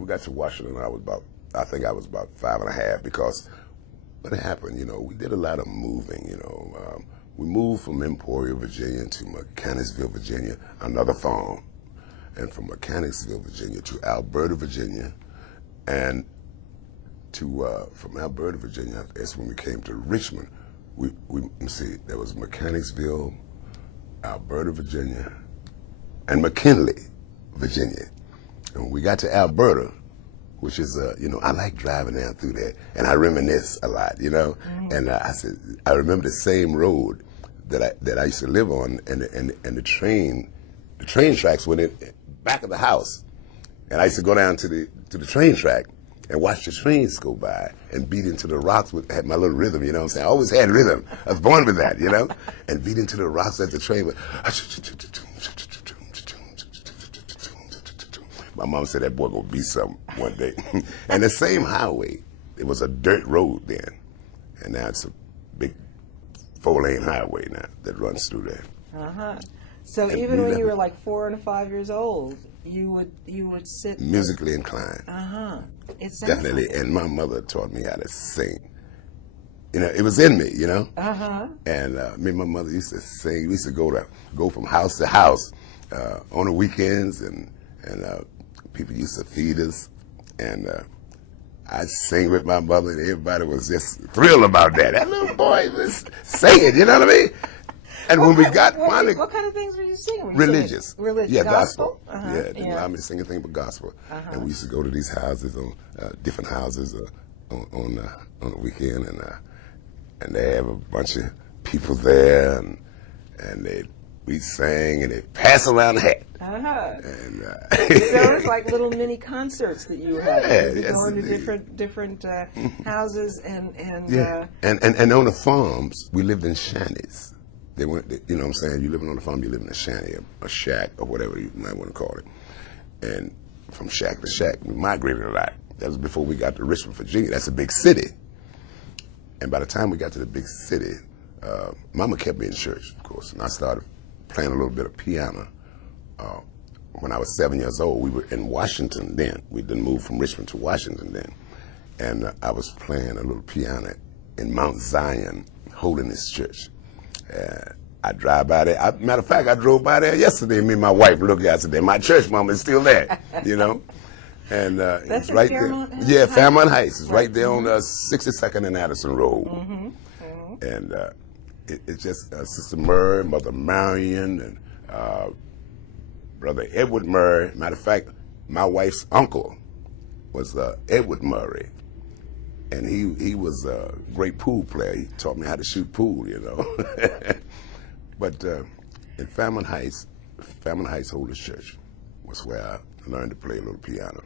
we got to Washington, I think I was about 5.5, because what happened, we did a lot of moving, we moved from Emporia, Virginia to Mechanicsville, Virginia, another farm, and from Mechanicsville, Virginia to Alberta, Virginia, and from Alberta, Virginia, that's when we came to Richmond. Let's see, there was Mechanicsville, Alberta, Virginia, and McKinley, Virginia. And when we got to Alberta, which is, I like driving down through there, and I reminisce a lot, Mm-hmm. And I said, I remember the same road that I used to live on, and the train tracks went in back of the house, and I used to go down to the train track and watch the trains go by and beat into the rocks had my little rhythm, you know what I'm saying? I always had rhythm. I was born with that, and beat into the rocks as the train went. My mom said that boy gonna be something one day. And the same highway, it was a dirt road then, and now it's a big 4-lane highway now that runs through there. So and even when you were like 4 and 5 years old, you would sit musically inclined. It sounds definitely. Like and my mother taught me how to sing. It was in me, And me and my mother used to sing. We used to go from house to house on the weekends, and people used to feed us, and I'd sing with my mother, and everybody was just thrilled about that. That little boy was singing, you know what I mean? And when we got finally... What kind of things were you singing? Religious. Religious. Yeah, gospel? Yeah, they didn't allow me to sing anything but gospel. And we used to go to these houses, different houses on the weekend, and they have a bunch of people there, and we sang, and they pass around the hat. And there was like little mini concerts that you had. Yeah, you go into different houses and on the farms we lived in shanties. They weren't, you know what I'm saying? You living on the farm, you live in a shanty, a shack, or whatever you might want to call it. And from shack to shack, we migrated a lot. That was before we got to Richmond, Virginia. That's a big city. And by the time we got to the big city, Mama kept me in church, of course, and I started playing a little bit of piano. When I was 7 years old, we were in Washington then. We didn't move from Richmond to Washington then. And I was playing a little piano in Mount Zion Holiness Church. I drive by there. Matter of fact, I drove by there yesterday. Me and my wife looked yesterday. My church mama is still there, And that's it's right Fairmont there. Yeah, Fairmont Heights. It's right there on 62nd and Addison Road. And it's just Sister Murray, Mother Marion, and Brother Edward Murray. Matter of fact, my wife's uncle was Edward Murray. And he was a great pool player. He taught me how to shoot pool, But in Fairmont Heights Holiness Church was where I learned to play a little piano.